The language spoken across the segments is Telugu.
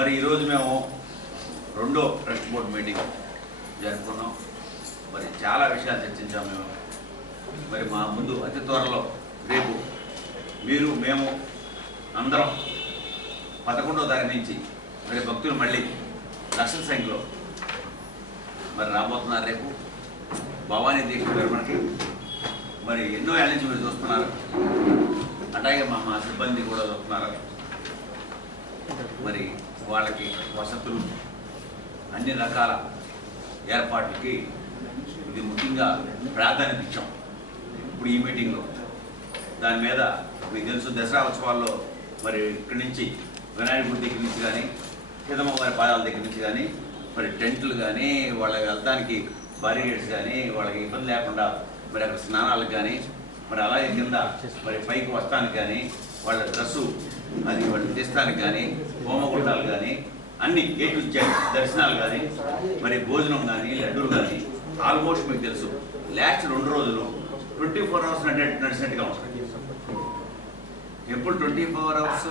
మరి ఈరోజు మేము రెండో ట్రస్ట్ బోర్డు మీటింగ్ జరుపుకున్నాం. మరి చాలా విషయాలు చర్చించాం మేము. మరి మా ముందు అతి త్వరలో రేపు మేము అందరం 11వ తారీఖు నుంచి మరి భక్తులు మళ్ళీ లక్షల సంఖ్యలో మరి రాబోతున్నారు. రేపు భవానీ దీక్ష విరమణకి మరి ఎన్నో ఏళ్ళ నుంచి మీరు చూస్తున్నారు. అట్లాగే మా సిబ్బంది కూడా చూస్తున్నారు. మరి వాళ్ళకి వసతులు అన్ని రకాల ఏర్పాట్లకి ఇది ముఖ్యంగా ప్రాధాన్యత ఇచ్చాం ఇప్పుడు ఈ మీటింగ్లో. దాని మీద మీకు తెలుసు, దసరా ఉత్సవాల్లో మరి ఇక్కడి నుంచి వినాయక గుడి దగ్గర నుంచి కానీ సీతమ్మ వారి పాదాల దగ్గర నుంచి కానీ మరి టెంట్లు కానీ వాళ్ళకి వెళ్తానికి బారిగేట్స్ కానీ వాళ్ళకి ఇబ్బంది లేకుండా మరి అక్కడ స్నానాలకు కానీ మరి అలాగే కింద మరి పైకి వస్తానికి కానీ వాళ్ళ డ్రెస్సు అది వాళ్ళు తీస్తానికి కానీ హోమగుండాలు కానీ అన్ని ఏ టు జెడ్ దర్శనాలు కానీ మరి భోజనం కానీ లడ్డూలు కానీ ఆల్మోస్ట్ మీకు తెలుసు లాస్ట్ 2 రోజులు 24 hours నడిచినట్టుగా ఉంటుంది. ఎప్పుడు 24 hours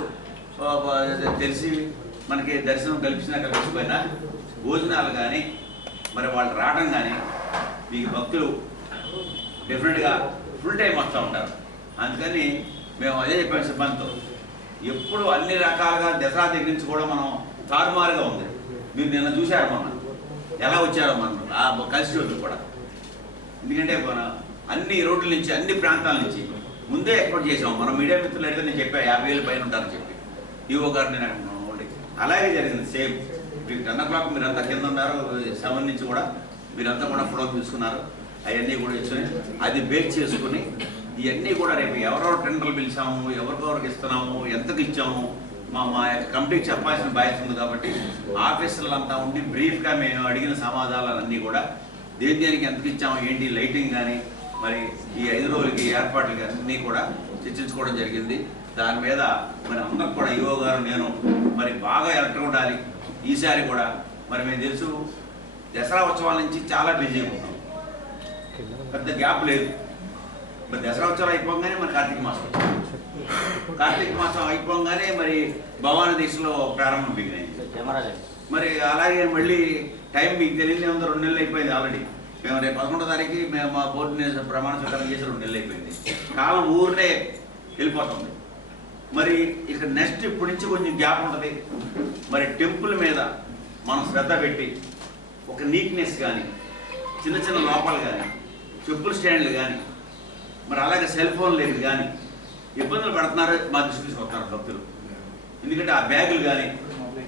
తెలిసి మనకి దర్శనం కల్పించకపోయినా భోజనాలు కానీ మరి వాళ్ళు రావడం కానీ మీకు భక్తులు డెఫినెట్గా ఫుల్ టైం వస్తూ ఉంటారు. అందుకని మేము అదే చెప్పాము సిబ్బందితో, ఎప్పుడు అన్ని రకాలుగా దసరా దగ్గర నుంచి కూడా మనం తారుమారుగా ఉంది. మీరు నిన్న చూశారు మనం ఎలా వచ్చారో మనం ఆ కలిసి రోజు కూడా. ఎందుకంటే మన అన్ని రోడ్ల నుంచి అన్ని ప్రాంతాల నుంచి ముందే ఎక్స్పెక్ట్ చేసాం. మనం మీడియా మిత్రులు అయితే నేను చెప్పా 50,000 పైన ఉంటారని చెప్పి ఈవో గారు నేను అలాగే జరిగింది. సేమ్ మీకు 10 o'clock మీరంతా కింద ఉన్నారు. 7 నుంచి కూడా మీరంతా కూడా ఫోటో తీసుకున్నారు. అవన్నీ కూడా ఇచ్చుని అది బేక్ చేసుకుని ఇవన్నీ కూడా రేపు ఎవరెవరు టెండర్లు పిలిచాము, ఎవరికెవరికి ఇస్తున్నాము, ఎంతకు ఇచ్చాము మా కమిటీకి చెప్పాల్సిన బాధ్యత ఉంది. కాబట్టి ఆఫీసర్లంతా ఉండి బ్రీఫ్గా మేము అడిగిన సమాధానాలన్నీ కూడా దేనికి ఎంతకు ఇచ్చాము ఏంటి, లైటింగ్ కానీ మరి ఈ 5 రోజులకి ఏర్పాట్లకి అన్నీ కూడా చర్చించుకోవడం జరిగింది. దాని మీద మరి అందరికి కూడా ఈవో గారు నేను మరి బాగా ఎలక్ట్రిక్ ఉండాలి. ఈసారి కూడా మరి మేము తెలుసు దసరా ఉత్సవాల నుంచి చాలా బిజీగా ఉన్నాం, పెద్ద గ్యాప్ లేదు. మరి దసరా ఉత్సవాలు అయిపోగానే మరి కార్తీక మాసం అయిపోగానే మరి భవానీ దీక్షలో ప్రారంభం బిగినాయి. మరి అలాగే మళ్ళీ టైం మీకు తెలియదు, 2 నెలలు అయిపోయింది ఆల్రెడీ. మేము రేపు 11వ తారీఖు మేము మా బోర్డుని ప్రమాణ స్వీకారం చేసి 2 నెలలు అయిపోయింది. కాలం ఊరినే వెళ్ళిపోతుంది. మరి ఇక నెక్స్ట్ ఇప్పటి నుంచి కొంచెం గ్యాప్ ఉంటుంది. మరి టెంపుల్ మీద మనం శ్రద్ధ పెట్టి ఒక నీట్నెస్ కానీ చిన్న చిన్న లోపాలు కానీ చెప్పుల స్టాండ్లు కానీ మరి అలాగే సెల్ ఫోన్ లేదు కానీ ఇబ్బందులు పడుతున్నారు మా దృష్టికి తీసుకొస్తున్నారు భక్తులు. ఎందుకంటే ఆ బ్యాగులు కానీ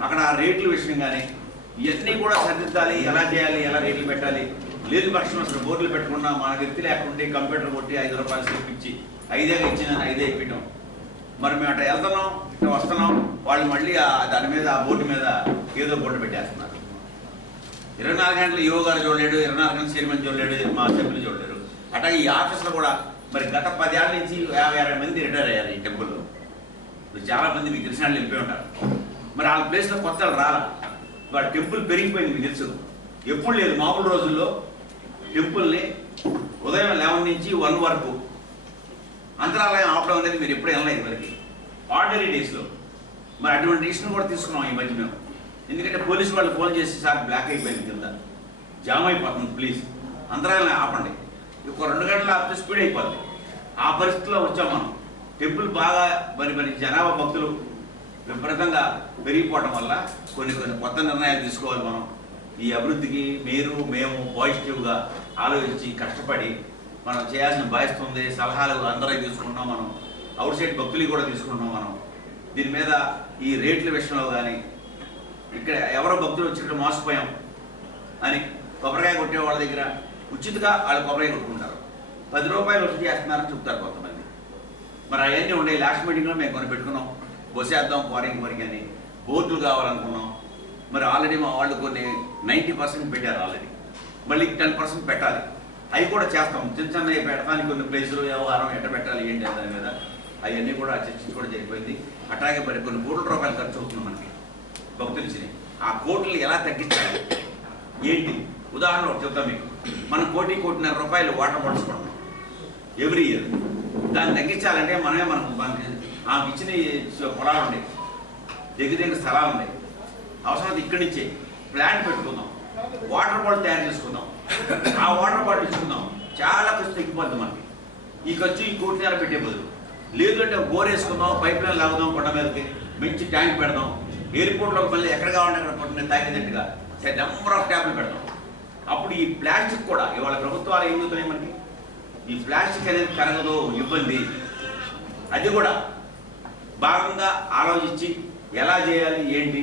అక్కడ ఆ రేట్ల విషయం కానీ ఇవన్నీ కూడా సరిదిద్దాలి. ఎలా చేయాలి, ఎలా రేట్లు పెట్టాలి. లేదు పక్షం అసలు బోర్డులు పెట్టకుండా మన వ్యక్తి లేకుంటే కంప్యూటర్ కొట్టి 5 రూపాయలు స్లిప్ ఇచ్చి 5 ఇచ్చిందని 5 ఇప్పించాం. మరి మేము అట్లా వెళ్తున్నాం ఇట్లా వస్తున్నాం, వాళ్ళు మళ్ళీ దాని మీద ఆ బోర్డు మీద ఏదో బోర్డు పెట్టేస్తున్నారు. 24 గంటలు ఈవో గారు చూడలేడు, 24 గంటలు చైర్మన్ చూడలేడు, మా సభ్యులు చూడలేరు. అట్లాగే ఈ ఆఫీసులో కూడా మరి గత 10 ఏళ్ళ నుంచి 50-60 మంది రిటైర్ అయ్యారు ఈ టెంపుల్లో. చాలా మంది మీకు తెలిసిన వాళ్ళు వెళ్ళిపోయి ఉంటారు. మరి వాళ్ళ ప్లేస్లో కొత్త వాళ్ళు రాలా. వాళ్ళ టెంపుల్ పెరిగిపోయింది మీకు తెలుసు. ఎప్పుడు లేదు మామూలు రోజుల్లో టెంపుల్ని ఉదయం 11 నుంచి 1 వరకు అంతరాలయం ఆపడం అనేది మీరు ఎప్పుడు వెళ్ళలేదు వరకు ఆర్డినరీ డేస్లో. మరి అటువంటి డిసిషన్ కూడా తీసుకున్నాం ఈ మధ్య మేము. ఎందుకంటే పోలీసు వాళ్ళు ఫోన్ చేసి సార్ బ్లాక్ అయిపోయింది, కింద జామ్ అయిపోతుంది, ప్లీజ్ అంతరాలయం ఆపండి. ఒక 2 గంటలు ఆపితే స్పీడ్ అయిపోద్ది. ఆ పరిస్థితిలో వచ్చాం మనం. టెంపుల్ బాగా మరి జనాభా భక్తులు విపరీతంగా పెరిగిపోవడం వల్ల కొన్ని కొత్త నిర్ణయాలు తీసుకోవాలి మనం. ఈ అభివృద్ధికి మేము పాజిటివ్గా ఆలోచించి కష్టపడి మనం చేయాల్సిన బాధ్యత ఉంది. సలహాలు అందరికీ తీసుకుంటున్నాం మనం, అవుట్ సైడ్ భక్తులకి కూడా తీసుకుంటున్నాం మనం. దీని మీద ఈ రేట్ల విషయంలో కానీ ఇక్కడ ఎవరో భక్తులు వచ్చి మోసపోయాం అని కొబ్బరికాయ కొట్టే వాళ్ళ దగ్గర ఉచితంగా వాళ్ళు కొబ్బరికాయ కొట్టుకుంటారు. 10 రూపాయలు వసూలు చేస్తున్నారని చెప్తారు కొంతమంది. మరి అవన్నీ ఉండే లాస్ట్ మీటింగ్లో మేము కొన్ని పెట్టుకున్నాం. బొసేద్దాం క్వారింగ్ వరకు అని బోర్డులు కావాలనుకున్నాం. మరి ఆల్రెడీ మా వాళ్ళు కొన్ని 90% పెట్టారు ఆల్రెడీ. మళ్ళీ 10% పెట్టాలి. అవి కూడా చేస్తాం. చిన్న పెడతానికి కొన్ని ప్లేసులు వ్యవహారం ఎట్ట పెట్టాలి ఏంటి దాని మీద అవన్నీ కూడా చర్చించుకోవడం జరిగిపోయింది. అట్లాగే మరి కొన్ని కోట్ల రూపాయలు ఖర్చు అవుతుంది మనకి భక్తులు ఇచ్చినాయి. ఆ కోట్లు ఎలా తగ్గించాలి ఏంటి ఉదాహరణ ఒకటి చెప్తాం మీకు. మనం 1.5 రూపాయలు వాటర్ బాటిల్స్ కొడతాం ఎవ్రీ ఇయర్. దాన్ని తగ్గించాలంటే మనకి ఆమె ఇచ్చిన పొలాలు ఉన్నాయి, దగ్గర స్థలాలు ఉన్నాయి. అవసరం ఇక్కడి నుంచే ప్లాంట్ పెట్టుకుందాం, వాటర్ బాటిల్ తయారు చేసుకుందాం, ఆ వాటర్ బాటిల్ ఇచ్చుకుందాం. చాలా ఖర్చు తగ్గిపోద్ది మనకి. ఈ ఖర్చు ఈ కోటిన్నర పెట్టే బదులు లేదు అంటే బోర్ వేసుకుందాం, పైప్ లైన్ లాగుదాం, కొండ మీదకి మంచి ట్యాంక్ పెడదాం, ఎయిర్పోర్ట్లోకి మళ్ళీ ఎక్కడ కావాలంటే అక్కడ పట్టుకుని తాగేటట్టుగా నెంబర్ ఆఫ్ ట్యాబ్లు పెడదాం. అప్పుడు ఈ ప్లాస్టిక్ కూడా ఇవాళ ప్రభుత్వాలు ఏం అవుతున్నాయి మనకి, ఈ ప్లాస్టిక్ అనేది కరగదు, ఇబ్బంది. అది కూడా భాగంగా ఆలోచించి ఎలా చేయాలి ఏంటి.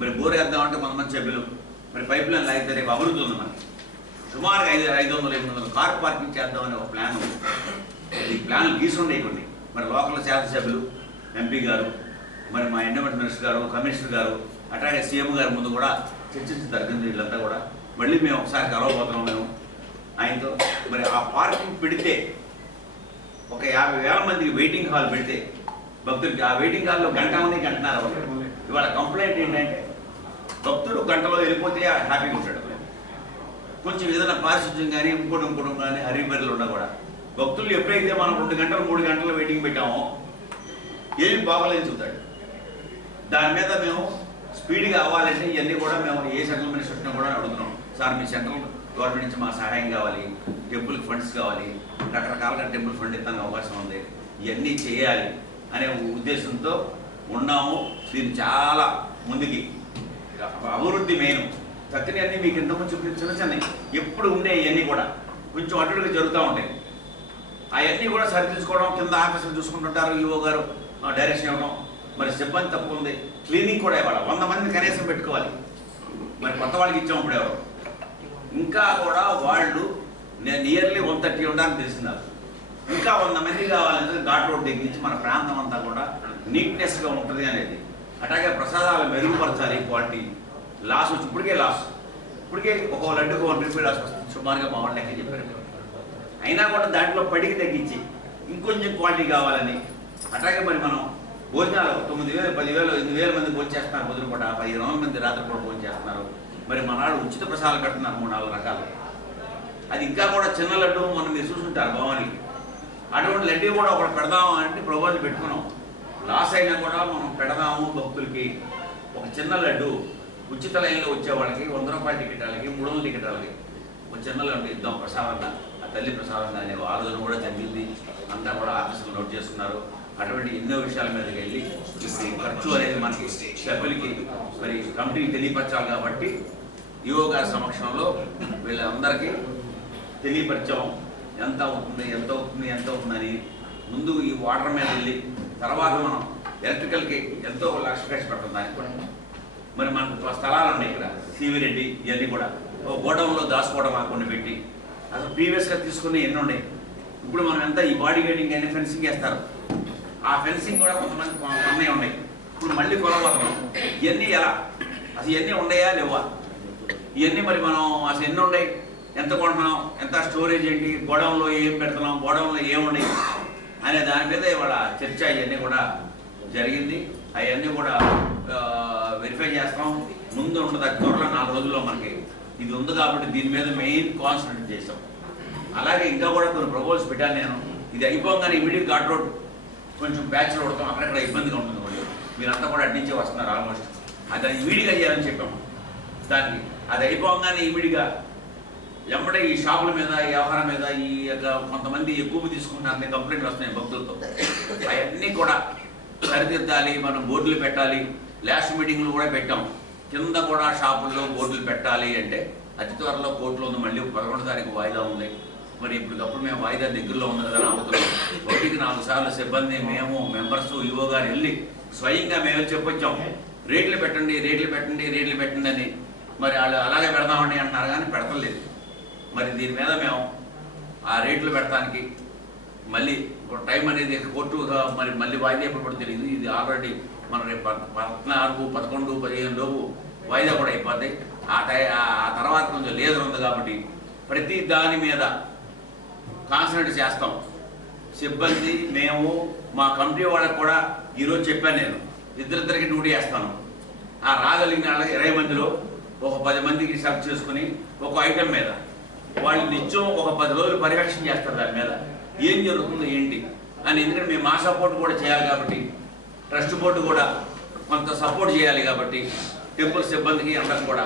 మరి బోర్ వేద్దామంటే కొంతమంది సభ్యులు మరి పైప్ లైన్ లాగితే రేపు అభివృద్ధి ఉంది మనకి. సుమారుగా 500-800 కార్ పార్కింగ్ చేద్దామని ఒక ప్లాన్ ఉంది. ఈ ప్లాన్లు గీసుండేవి కొన్ని. మరి లోకల్ శాసనసభ్యులు, ఎంపీ గారు, మరి మా ఎండోమెంట్ మినిస్టర్ గారు, కమిషనర్ గారు, అట్లాగే సీఎం గారి ముందు కూడా చర్చించి జరిగింది. వీళ్ళంతా కూడా మళ్ళీ మేము ఒకసారి కలవబోతున్నాం మేము ఆయనతో. మరి ఆ పార్కింగ్ పెడితే ఒక 50,000 మందికి వెయిటింగ్ హాల్ పెడితే భక్తులకి ఆ వెయిటింగ్ హాల్లో గంట ఉంది, గంటన్నర. ఇవాళ కంప్లైంట్ ఏంటంటే భక్తుడు గంటలో వెళ్ళిపోతే హ్యాపీగా ఉంటాడు. కొంచెం ఏదైనా పారిశుద్ధ్యం కానీ ఇంకోటి కానీ హరిబరిలు ఉన్నా కూడా భక్తులు ఎప్పుడైతే మనం 2 గంటలు 3 గంటలు వెయిటింగ్ పెట్టామో ఏమి బాగోలేదు చూస్తాడు. దాని మీద మేము స్పీడ్గా అవ్వాలంటే ఇవన్నీ కూడా మేము ఏ సెంట్రల్ మినిస్టర్ కూడా అడుగుతున్నాం. సార్ మీ సెంట్రల్ గవర్నమెంట్ నుంచి మా సహాయం కావాలి, టెంపుల్కి ఫండ్స్ కావాలి, రకరకాలుగా టెంపుల్ ఫండ్ ఇస్తానికి అవకాశం ఉంది, ఇవన్నీ చేయాలి అనే ఉద్దేశంతో ఉన్నాము. దీన్ని చాలా ముందుకి అభివృద్ధి మెయిన్ చక్కని అన్నీ మీకు ఇంతకుముందు చూపించిన చిన్నవి ఎప్పుడు ఉండే ఇవన్నీ కూడా కొంచెం అడ్డుగా జరుగుతూ ఉంటాయి. అవన్నీ కూడా సరిదిద్దుకోవడం, కింద ఆఫీసులు చూసుకుంటుంటారు, ఈఓ గారు డైరెక్షన్ ఇవ్వడం, మరి సిబ్బంది తక్కువ ఉంది. క్లీనింగ్ కూడా ఇవ్వాలి, 100 మంది కనీసం పెట్టుకోవాలి. మరి కొత్త వాళ్ళకి ఇచ్చాం ఇప్పుడు ఎవరు, ఇంకా కూడా వాళ్ళు నియర్లీ 130 ఉండాలని తెలిసినారు. ఇంకా 100 మంది కావాలంటే ఘాట్ రోడ్ దగ్గర నుంచి మన ప్రాంతం అంతా కూడా నీట్నెస్గా ఉంటుంది అనేది. అట్లాగే ప్రసాదాలు మెరుగుపరచాలి, క్వాలిటీ. లాస్ వచ్చి ఇప్పటికే ఒక లడ్డుకు 1 రూపీ లాస్ వస్తుంది సుమారుగా మా వాళ్ళు లెక్క చెప్పారు. అయినా కూడా దాంట్లో పడికి తగ్గించి ఇంకొంచెం క్వాలిటీ కావాలని. అట్లాగే మరి మనం భోజనాలు 9,000, 10,000, 8,000 మంది భోజనం చేస్తున్నారు పొద్దున పూట, 15,000 మంది రాత్రి పూట భోజనం చేస్తున్నారు. మరి మన వాళ్ళు ఉచిత ప్రసాదాలు పెడుతున్నారు 3-4 రకాలు. అది ఇంకా కూడా చిన్న లడ్డు మనం మీరు చూసుకుంటారు భవానికి. అటువంటి లడ్డు కూడా ఒకటి పెడదాము అంటే ప్రపోజల్ పెట్టుకున్నాం. లాస్ అయినా కూడా మనం పెడదాము భక్తులకి. ఒక చిన్న లడ్డు ఉచిత లైన్లో వచ్చే వాళ్ళకి 100 రూపాయల టికెట్ వాళ్ళకి, 300 టికెట్ వాళ్ళకి ఒక చిన్న లడ్డు ఇద్దాం ప్రసాదంగా, ఆ తల్లి ప్రసాదంగా అనే ఆలోచన కూడా జరిగింది. అంతా కూడా ఆఫీసులు నోట్ చేసుకున్నారు. అటువంటి ఎన్నో విషయాల మీదకి వెళ్ళి ఇప్పుడు ఖర్చు అనేది మనకి సభ్యులకి మరి కమిటీకి తెలియపరచాలి కాబట్టి ఈఓ గారి సమక్షంలో వీళ్ళందరికీ తెలియపరిచాం. ఎంత అవుతుందని. ముందు ఈ వాటర్ మీద వెళ్ళి తర్వాత మనం ఎలక్ట్రికల్కి ఎంతో 1 లక్ష ఖర్చు పెడతాం. దానికి కూడా మరి మనకు స్థలాలు ఉన్నాయి ఇక్కడ, సివిరెడ్డి ఇవన్నీ కూడా గోడౌన్లో దాచుకోవడం కొన్ని పెట్టి అసలు ప్రీవియస్గా తీసుకుని ఎన్ని ఉన్నాయి. ఇప్పుడు మనం ఎంత ఈ బాడీ గేటింగ్ అనే ఫెన్సింగ్ వేస్తారు, ఆ ఫెన్సింగ్ కూడా కొంతమంది కొన్నే ఉన్నాయి. ఇప్పుడు మళ్ళీ కొనబోతున్నాం. ఇవన్నీ ఎలా అసలు ఇవన్నీ ఉన్నాయా లేవా, ఇవన్నీ మరి మనం అసలు ఎన్ని ఉన్నాయి, ఎంత కొంటున్నాం, ఎంత స్టోరేజ్ ఏంటి, గోడౌన్లో ఏం పెడుతున్నాం, గోడౌన్లో ఏమున్నాయి అనే దాని మీద ఇవాళ చర్చ ఇవన్నీ కూడా జరిగింది. అవన్నీ కూడా వెరిఫై చేస్తాం. ముందు ఉండదు త్వరలో 4 రోజుల్లో మనకి ఇది ఉంది కాబట్టి దీని మీద మెయిన్ కాన్సన్ట్రేట్ చేసాం. అలాగే ఇంకా కూడా కొన్ని ప్రపోజల్స్ పెట్టాను నేను. ఇది అయిపోగానే ఇమీడియట్ ఘాట్ రోడ్ కొంచెం బ్యాచ్లో ఉడతాం, అక్కడక్కడ ఇబ్బందిగా ఉంటుంది. వాళ్ళు మీరంతా కూడా అడ్డించే వస్తున్నారు ఆల్మోస్ట్. అది ఇమీడియట్గా చేయాలని చెప్పాము. దానికి అది అయిపోగానే ఇమీడియట్గా వెంబడే ఈ షాపుల మీద, ఈ వ్యవహారం మీద ఈ యొక్క కొంతమంది ఎక్కువ తీసుకుంటారని కంప్లైంట్లు వస్తున్నాయి భక్తులతో. అవన్నీ కూడా సరిదిద్దాలి, మనం బోర్డులు పెట్టాలి. లాస్ట్ మీటింగ్లు కూడా పెట్టాం, కింద కూడా షాపుల్లో బోర్డులు పెట్టాలి అంటే అతి త్వరలో కోర్టులో ఉంది. మళ్ళీ 11వ తారీఖు వాయిదా ఉంది. మరి ఇప్పటికప్పుడు మేము వాయిదా దగ్గరలో ఉంది కదా నమ్ముతున్నాం. 1కి 4 సార్లు సిబ్బంది, మేము మెంబర్స్, ఈఓ గారు వెళ్ళి స్వయంగా మేము చెప్పొచ్చాం, రేట్లు పెట్టండి అని. మరి వాళ్ళు అలాగే పెడదామండి అంటున్నారు కానీ పెడతలేదు. మరి దీని మీద మేము ఆ రేట్లు పెడతానికి మళ్ళీ టైం అనేది కోర్టు మరి మళ్ళీ వాయిదా ఎప్పుడు కూడా తెలియదు. ఇది ఆల్రెడీ మన రేపు 14, 11, 15 లోపు వాయిదా కూడా అయిపోతాయి. ఆ తర్వాత కొంచెం లేదర్ ఉంది కాబట్టి ప్రతి దాని మీద కాన్సన్ట్రేట్ చేస్తాం. సిబ్బంది, మేము, మా కమిటీ వాళ్ళకి కూడా ఈరోజు చెప్పాను నేను, ఇద్దరిద్దరికి డ్యూటీ వేస్తాను. ఆ రాగలిగిన వాళ్ళకి 20 మందిలో ఒక 10 మందికి సెలెక్ట్ చేసుకుని ఒక ఐటెం మీద వాళ్ళు నిత్యం ఒక 10 రోజులు పర్యవేక్షణ చేస్తారు. దాని మీద ఏం జరుగుతుందో ఏంటి అని. ఎందుకంటే మేము మా సపోర్ట్ కూడా చేయాలి కాబట్టి ట్రస్ట్ బోర్డు కూడా కొంత సపోర్ట్ చేయాలి కాబట్టి టెంపుల్ సిబ్బందికి అందరం కూడా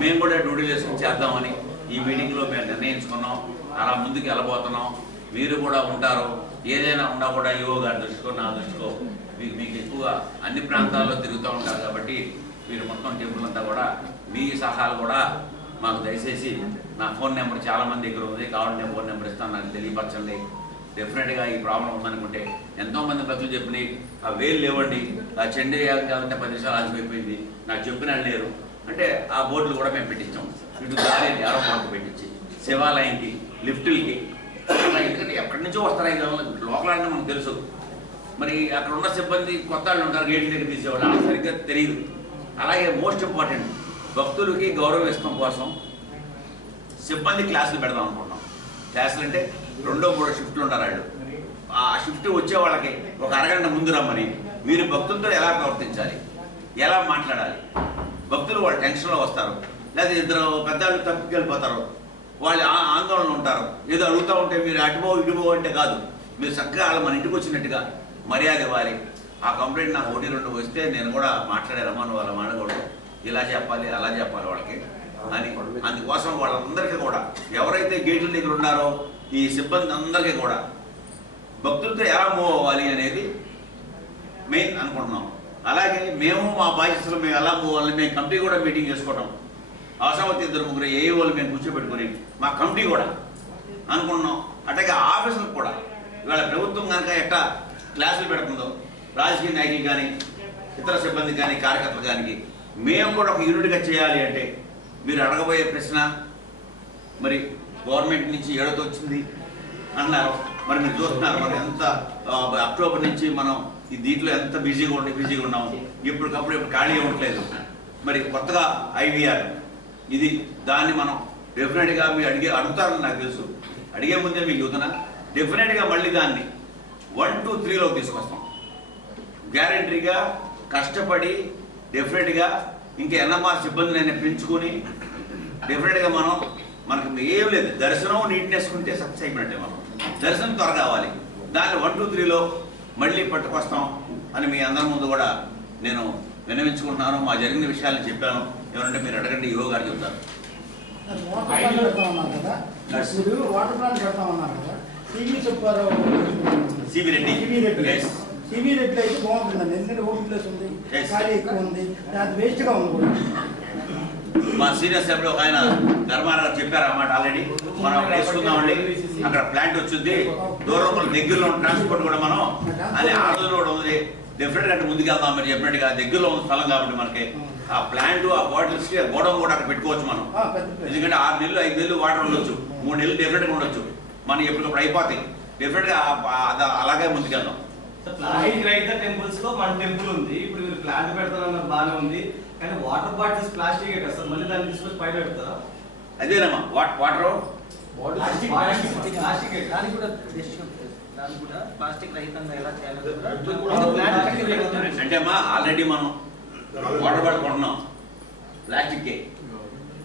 మేము కూడా డ్యూటీ చేసుకుని చేద్దామని ఈ మీటింగ్లో మేము నిర్ణయించుకున్నాం. అలా ముందుకు వెళ్ళబోతున్నాం. మీరు కూడా ఉంటారు. ఏదైనా ఉన్నా కూడా ఈవో గారి దృష్టికో నా దృష్టికో మీకు ఎక్కువగా అన్ని ప్రాంతాల్లో తిరుగుతూ ఉంటారు కాబట్టి మీరు మొత్తం టెంపుల్ అంతా కూడా మీ సలహాలు కూడా మాకు దయచేసి నా ఫోన్ నెంబర్ చాలామంది దగ్గర ఉంది, కావాలంటే ఫోన్ నెంబర్ ఇస్తాను, నాకు తెలియపరచండి. డెఫినెట్గా ఈ ప్రాబ్లం ఉందనుకుంటే ఎంతోమంది భక్తులు చెప్పినాయి ఆ వేలు లేవండి, ఆ చెండు కావాలంటే 10 నిమిషాలు ఆగిపోయింది, నాకు చెప్పిన లేరు అంటే ఆ బోర్డులు కూడా మేము పెట్టించాం. ఇటు దారి ఆరో మార్కు పెట్టించి శివాలయంకి లిఫ్టులకి, ఎందుకంటే ఎక్కడి నుంచో వస్తారు ఈ లోకల్ అంటే మనకు తెలుసు. మరి అక్కడ ఉన్న సిబ్బంది కొత్త వాళ్ళు ఉంటారు, గేట్ల దగ్గర తీసేవాళ్ళు, అలా సరిగ్గా తెలియదు. అలాగే మోస్ట్ ఇంపార్టెంట్ భక్తులకి గౌరవం ఇష్టం కోసం సిబ్బంది క్లాసులు పెడదాం అనుకుంటున్నాం. క్లాసులు అంటే 2-3 షిఫ్ట్లు ఉంటారు వాళ్ళు. ఆ షిఫ్ట్ వచ్చే వాళ్ళకి ఒక అరగంట ముందు రమ్మని మీరు భక్తులతో ఎలా ప్రవర్తించాలి, ఎలా మాట్లాడాలి. భక్తులు వాళ్ళు టెన్షన్లో వస్తారు, లేదా ఇద్దరు పెద్దవాళ్ళు తప్పికెళ్ళిపోతారు, వాళ్ళు ఆందోళన ఉంటారు. ఏదో అడుగుతూ ఉంటే మీరు అటుపో ఇటుపో అంటే కాదు, మీరు చక్కగా వాళ్ళు మన ఇంటికి వచ్చినట్టుగా మర్యాద ఇవ్వాలి. ఆ కంప్లైంట్ నాకు 1-2 వస్తే నేను కూడా మాట్లాడారమ్మా, నువ్వు వాళ్ళ మాడకూడదు, ఇలా చెప్పాలి అలా చెప్పాలి వాళ్ళకి అని. అందుకోసం వాళ్ళందరికీ కూడా ఎవరైతే గేట్ల దగ్గర ఉన్నారో ఈ సిబ్బంది అందరికీ కూడా భక్తులతో ఎలా మూవ్ అవ్వాలి అనేది మెయిన్ అనుకుంటున్నాం. అలాగే మేము మా బాధ్యతలు మేము ఎలా మూవ్ అవ్వాలి, మేము కమిటీ కూడా మీటింగ్ చేసుకోవటం, అవసరమైతే 2-3 ఏఈఓలు మేము కూర్చోబెట్టుకుని మా కమిటీ కూడా అనుకుంటున్నాం. అట్లాగే ఆఫీసులకు కూడా ఇవాళ ప్రభుత్వం కనుక ఎట్లా క్లాసులు పెడుతుందో రాజకీయ నాయకులు కానీ ఇతర సిబ్బంది కానీ కార్యకర్తలు కానీ మేము కూడా ఒక యూనిట్గా చేయాలి అంటే మీరు అడగబోయే ప్రశ్న, మరి గవర్నమెంట్ నుంచి ఏడతో వచ్చింది అన్నారు, మరి మీరు చూస్తున్నారు మరి ఎంత అక్టోబర్ నుంచి మనం ఈ దీంట్లో ఎంత బిజీగా ఉన్నాము, ఇప్పుడు ఖాళీ ఉండట్లేదు. మరి కొత్తగా ఐవీఆర్ ఇది, దాన్ని మనం డెఫినెట్గా మీరు అడుగుతారని నాకు తెలుసు, అడిగే ముందే మీకు చెబుతున్నా, డెఫినెట్గా మళ్ళీ దాన్ని 1, 2, 3లోకి తీసుకొస్తాం. గ్యారంటీగా కష్టపడి డెఫినెట్గా ఇంకా ఎన్ఎంఆర్ సిబ్బందిని పెంచుకొని డెఫినెట్గా మనకు ఏం లేదు, దర్శనం నీట్నెస్ ఉంటే సక్సెస్ అయిపోయినట్టే. మనం దర్శనం త్వరగా కావాలి, దాన్ని 1, 2, 3లో మళ్ళీ పట్టుకొస్తాం అని మీ అందరి ముందు కూడా నేను విన్నవించుకుంటున్నాను. మా జరిగిన విషయాలను చెప్పాను, ఏమంటే మీరు అడగండి, ఈవో గారు చెప్తారు. సివి రెడ్డి అయితే బాగుంటుందండి, ఎందుకంటే ఓపెన్ ప్లేస్ ఉంది, ఖాళీ ఎక్కువ ఉంది, అది వేస్ట్గా ఉంది కూడా. మా సీనియర్ సభ్యులు ఒక ఆయన ధర్మారావు చెప్పారు అన్నమాట, ఆల్రెడీ మనం అక్కడ వేసుకుందామండి, అక్కడ ప్లాంట్ వచ్చింది, దూరం దగ్గరలో ట్రాన్స్పోర్ట్ కూడా మనం అని ఆ రోజులో కూడా ఉంది. డెఫినెట్గా అంటే ముందుకు వెళ్దాం మీరు చెప్పినట్టుగా, దగ్గరలో ఉన్న స్థలం కాబట్టి మనకి ఆ ప్లాంట్ ఆ బాటిల్స్ గోడౌన్ కూడా అక్కడ పెట్టుకోవచ్చు మనం. ఎందుకంటే 6 నెలలు 5 నెలలు వాటర్ ఉండొచ్చు, 3 నెలలు డెఫినెట్గా ఉండొచ్చు, మనం ఎప్పటికప్పుడు అయిపోతాయి. డెఫినెట్గా అలాగే ముందుకెళ్దాం. టెంపుల్స్ లో మన టెంపుల్ ఉంది, ఇప్పుడు మీరు ప్లాంట్ పెడతారన్నది బాగానే ఉంది, కానీ వాటర్ బాటిల్స్ ప్లాస్టిక్ కదా సార్, మళ్ళీ దాన్ని తీసుకొచ్చి పైన పెడతారా? అదేనమ్మా వాటర్ ప్లాస్టిక్ రహితంగా ఎలా చేయాలి అంటే అమ్మా ఆల్రెడీ మనం వాటర్ బాటిల్ కొంటున్నాం ప్లాస్టిక్కే,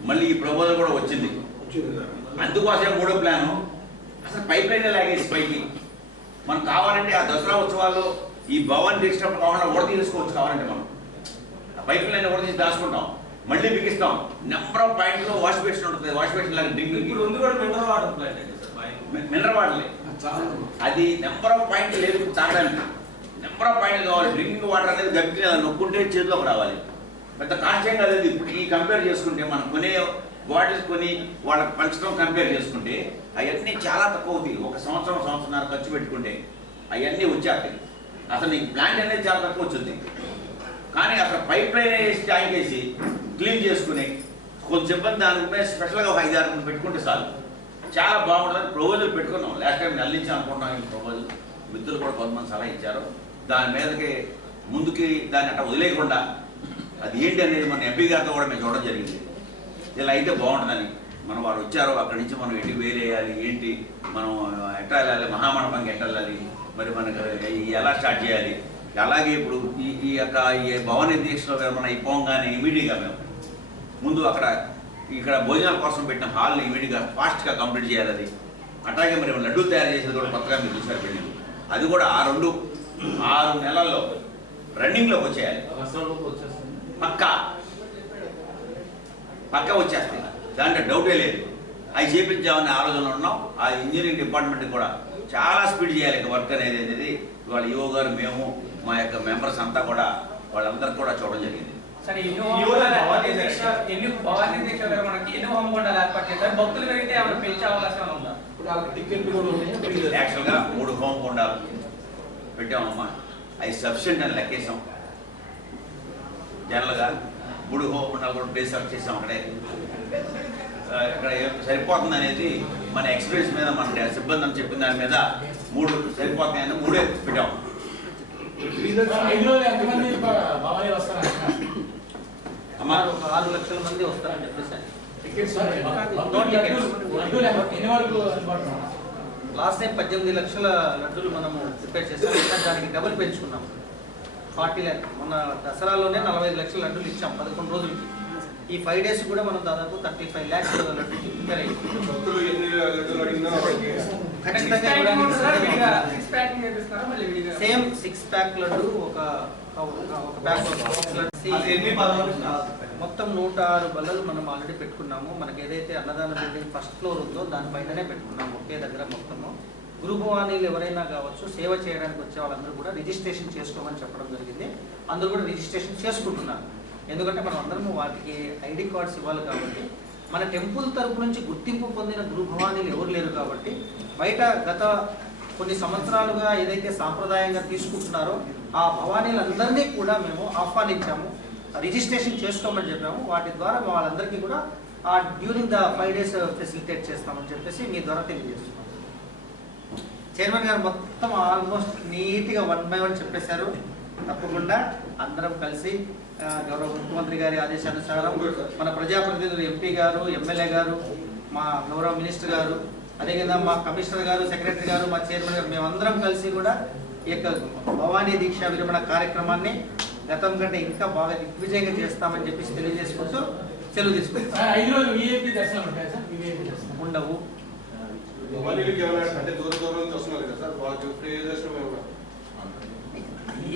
మళ్ళీ ఈ ప్రపోజల్ కూడా వచ్చింది. అందుకోసమే 3వ ప్లాను అసలు పైప్ లైన్ లాగేసి పైకి మనం కావాలంటే ఆ దసరా ఉత్సవాల్లో ఈ భవన్ తీసినప్పుడు కావాలంటే ఓడ తీసుకోవచ్చు, కావాలంటే మనం ఆ పైప్ లైన్ ఓడ తీసి దాచుకుంటాం, మళ్ళీ బిగిస్తాం. నెంబర్ ఆఫ్ పాయింట్లో వాష్ బేసిన్ ఉంటుంది, వాష్ బేసిన్ లాగా డ్రింకింగ్ ఇప్పుడు ఉంది కూడా మినరల్ వాటర్ ప్లాంట్, మినరల్ వాటర్లే అది. నెంబర్ ఆఫ్ పాయింట్ లేదు తాగడానికి, నెంబర్ ఆఫ్ పాయింట్లు కావాలి. డ్రింకింగ్ వాటర్ అనేది గట్టి నొక్కుంటే చేతిలోకి రావాలి, పెద్ద కాస్ట్యం కాదు. ఇప్పుడు ఈ కంపేర్ చేసుకుంటే మనం కొనే బాటిల్స్ కొని వాళ్ళకి పంచడం కంపేర్ చేసుకుంటే అవన్నీ చాలా తక్కువ అవుతాయి. 1 సంవత్సరం ఖర్చు పెట్టుకుంటే అవన్నీ వచ్చేస్తాయి. అసలు నీకు ప్లాంట్ అనేది చాలా తక్కువ వచ్చింది, కానీ అక్కడ పైప్ లైన్ వేసి ట్యాంక్ వేసి క్లీన్ చేసుకుని కొంచెం సిబ్బంది దానికి స్పెషల్గా ఒక 5-6 పెట్టుకుంటే చాలు, చాలా బాగుంటుంది. ప్రపోజల్ పెట్టుకున్నాం, లాస్ట్ టైం నెలలించి అనుకుంటున్నాం. ఈ ప్రపోజల్ మిత్రులు కూడా కొంతమంది సలహా ఇచ్చారు, దాని మీదకి ముందుకి దాన్ని అట్లా వదిలేయకుండా అది ఏంటి అనేది మన ఎంపీ గారితో కూడా మేము చూడడం జరిగింది. ఇలా అయితే బాగుంటుందని మనం వారు వచ్చారు, అక్కడి నుంచి మనం ఎటు వేరేయాలి, ఏంటి మనం ఎట్లా వెళ్ళాలి, మహామండపానికి ఎట్లా వెళ్ళాలి, మరి మనకు ఎలా స్టార్ట్ చేయాలి. అలాగే ఇప్పుడు ఈ యొక్క ఈ భవన దీక్షలో మనం అయిపోగానే ఇమీడియట్గా మేము ముందు ఇక్కడ భోజనాల కోసం పెట్టిన హాల్ని ఇమీడియట్గా ఫాస్ట్గా కంప్లీట్ చేయాలి. అది అట్లాగే మరి లడ్డూలు తయారు చేసేది కూడా కొత్తగా మీరు చూసారు బిల్డింగ్, అది కూడా 6 నెలల్లో రన్నింగ్లోకి వచ్చేయాలి, పక్కా వచ్చేస్తాయి, దాంట్లో డౌటే లేదు. అవి చేపించామని ఆలోచనలో ఉన్నాం. ఆ ఇంజనీరింగ్ డిపార్ట్మెంట్ కూడా చాలా స్పీడ్ చేయాలి వర్క్ అనేది ఇవాళ ఈఓ గారు, మేము, మా యొక్క మెంబర్స్ అంతా కూడా వాళ్ళందరికీ కూడా చూడడం జరిగింది. యాక్చువల్గా 3 హోమగుండాలు పెట్టామమ్మా, అవి సఫిషియెంట్ అని లెక్కేసాం. జనరల్గా 3 హోమగుండాలు కూడా ప్లేస్ అవుట్ చేసాం. అక్కడే ఇక్కడ సరిపోతుంది అనేది మన ఎక్స్పీరియన్స్ మీద, మన సిబ్బంది అని చెప్పిన దాని మీద 3 సరిపోతున్నాయని 3 పెట్టాము. అమ్మా 6 లక్షల మంది వస్తారని చెప్పేసి లాస్ట్ టైం 18 లక్షల లడ్డూలు మనము ప్రిపేర్ చేస్తాం. దానికి డబుల్ పెంచుకున్నాం, 40 లాక్. మన దసరాలోనే 45 లక్షల లడ్డూలు ఇచ్చాం 11 రోజులకి. ఈ 5 days కూడా మనం దాదాపు 35 lakhs లడ్డూలు ప్రిపేర్ అయ్యాం. సేమ్ 6 pack లడ్డు ఒక ప్యాక్ మొత్తం 106 బల్లలు మనం ఆల్రెడీ పెట్టుకున్నాము. మనకి ఏదైతే అన్నదాన బిల్డింగ్ ఫస్ట్ ఫ్లోర్ ఉందో దానిపైననే పెట్టుకున్నాము ఒకే దగ్గర మొత్తము. గృహవాణీలు ఎవరైనా కావచ్చు, సేవ చేయడానికి వచ్చే వాళ్ళందరూ కూడా రిజిస్ట్రేషన్ చేసుకోమని చెప్పడం జరిగింది. అందరూ కూడా రిజిస్ట్రేషన్ చేసుకుంటున్నారు. ఎందుకంటే మనం అందరం వాటికి ఐడి కార్డ్స్ ఇవ్వాలి కాబట్టి. మన టెంపుల్ తరపు నుంచి గుర్తింపు పొందిన గృహవాణీలు ఎవరు లేరు కాబట్టి బయట గత కొన్ని సంవత్సరాలుగా ఏదైతే సాంప్రదాయంగా తీసుకుంటున్నారో ఆ భవానీలందరినీ కూడా మేము ఆహ్వానించాము, రిజిస్ట్రేషన్ చేసుకోమని చెప్పాము. వాటి ద్వారా వాళ్ళందరికీ కూడా ఆ డ్యూరింగ్ ద 5 days ఫెసిలిటేట్ చేస్తామని చెప్పేసి మీ ద్వారా తెలియజేస్తున్నాం. చైర్మన్ గారు మొత్తం ఆల్మోస్ట్ నీట్గా 1 by 1 చెప్పేశారు. తప్పకుండా అందరం కలిసి గౌరవ ముఖ్యమంత్రి గారి ఆదేశానుసారం మన ప్రజాప్రతినిధులు ఎంపీ గారు, ఎమ్మెల్యే గారు, మా గౌరవ మినిస్టర్ గారు, అదేవిధంగా మా కమిషనర్ గారు, సెక్రటరీ గారు, మా చైర్మన్ గారు, మేమందరం కలిసి కూడా ఈ యొక్క భవానీ దీక్ష విరమణ కార్యక్రమాన్ని గతం కంటే ఇంకా బాగా దిగ్విజయంగా చేస్తామని చెప్పేసి తెలియజేసుకుంటూ సెలవు తీసుకుంటాం. ఉండవు.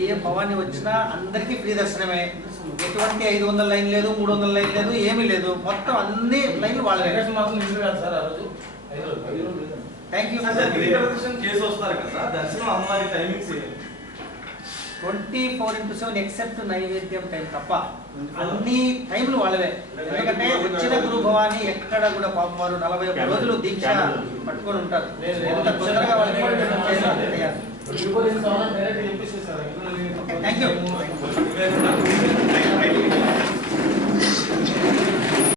ఏ భవానీ వచ్చినా అందరికీ ఫ్రీ దర్శనమే. ఎటువంటి 500 లైన్ లేదు, 300 లైన్ లేదు, ఏమీ లేదు. మొత్తం అన్ని లైన్లు వాళ్ళే. Thank you. 24/7 ఎక్సెప్ట్ నైవేద్యం టైం తప్ప అన్ని టైంలు వాళ్ళవే. ఎందుకంటే వచ్చిన గురు భవాని ఎక్కడ కూడా పాపం వారు 41 రోజులు దీక్ష పట్టుకొని ఉంటారు. ఎంత తొందరగా వాళ్ళకి థ్యాంక్ యూ.